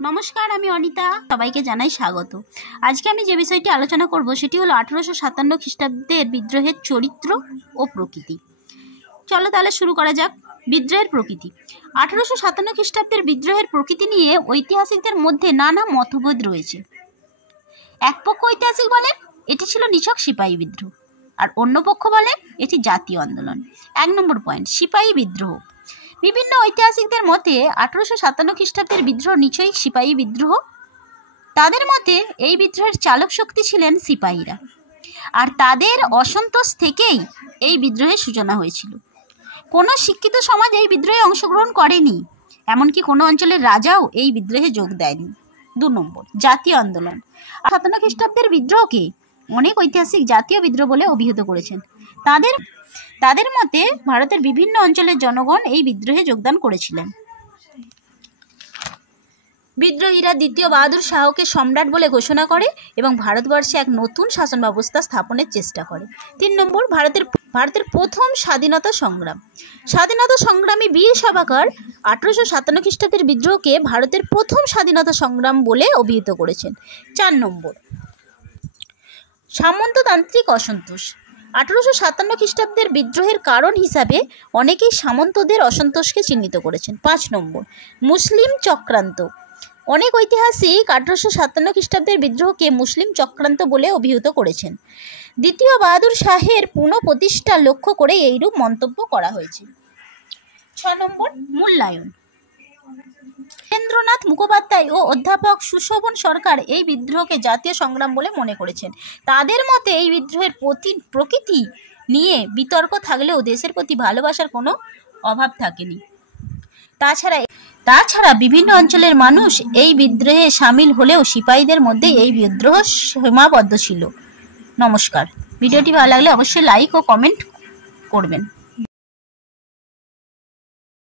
নমস্কার, আমি অনিতা। সবাইকে জানাই স্বাগত। আজকে আমি যে বিষয়টি আলোচনা করব সেটি হলো 1857 খ্রিস্টাব্দের বিদ্রোহের চরিত্র ও প্রকৃতি। চলো তাহলে শুরু করা যাক। বিদ্রোহের প্রকৃতি। 1857 খ্রিস্টাব্দের বিদ্রোহের প্রকৃতি নিয়ে ঐতিহাসিকদের মধ্যে নানা মতভেদ রয়েছে। এক পক্ষ ঐতিহাসিক বলেন এটি ছিল নিছক সিপাহী বিদ্রোহ, আর অন্য পক্ষ বলেন এটি জাতীয় আন্দোলন। 1 নম্বর পয়েন্ট, সিপাহী বিদ্রোহ। বিভিন্ন ঐতিহাসিকদের মতে 1857 খ্রিস্টাব্দের বিদ্রোহ নিছক সিপাহী বিদ্রোহ। তাদের মতে এই বিদ্রোহের চালক শক্তি ছিলেন সিপাহীরা, আর তাদের অসন্তোষ থেকেই এই বিদ্রোহের সূচনা হয়েছিল। কোনো শিক্ষিত সমাজ এই বিদ্রোহে অংশগ্রহণ করেনি, এমনকি কোনো অঞ্চলের রাজাও এই বিদ্রোহে যোগ দেয়নি। 2 নম্বর, জাতীয় আন্দোলন। 57 খ্রিস্টাব্দের বিদ্রোহকে অনেক ঐতিহাসিক জাতীয় বিদ্রোহ বলে অভিহিত করেছেন। তাদের মতে ভারতের বিভিন্ন অঞ্চলের জনগণ এই বিদ্রোহে যোগদান করেছিলেন। বিদ্রোহীরা দ্বিতীয় বাহাদুর শাহকে সম্রাট বলে ঘোষণা করে এবং ভারতবর্ষে এক নতুন শাসন ব্যবস্থা স্থাপনের চেষ্টা করে। 3 নম্বর, ভারতের প্রথম স্বাধীনতা সংগ্রাম। স্বাধীনতা সংগ্রামী বীর সভাকর 1857 খ্রিস্টাব্দের বিদ্রোহকে ভারতের প্রথম স্বাধীনতা সংগ্রাম বলে অভিহিত করেছেন। 4 নম্বর, সামন্ততান্ত্রিক অসন্তোষ। 1857 খ্রিস্টাব্দের বিদ্রোহের কারণ হিসাবে অনেকেই সামন্তদের অসন্তোষকে চিহ্নিত করেছেন। 5 নম্বর, মুসলিম চক্রান্ত। অনেক ঐতিহাসিক 1857 খ্রিস্টাব্দের বিদ্রোহকে মুসলিম চক্রান্ত বলে অভিহিত করেছেন। দ্বিতীয় বাহাদুর শাহের পুনঃপ্রতিষ্ঠা লক্ষ্য করে এইরূপ মন্তব্য করা হয়েছে। 6 নম্বর, মূল্যায়ন। রবীন্দ্রনাথ মুখোপাধ্যায় ও অধ্যাপক সুশোভন সরকার এই বিদ্রোহকে জাতীয় সংগ্রাম বলে মনে করেছেন। তাদের মতে এই বিদ্রোহের প্রকৃতি নিয়ে বিতর্ক থাকলেও দেশের প্রতি ভালোবাসার কোনো অভাব থাকেনি। তাছাড়া বিভিন্ন অঞ্চলের মানুষ এই বিদ্রোহে সামিল হলেও সিপাহীদের মধ্যে এই বিদ্রোহ সীমাবদ্ধ ছিল। নমস্কার। ভিডিওটি ভালো লাগলে অবশ্যই লাইক ও কমেন্ট করবেন।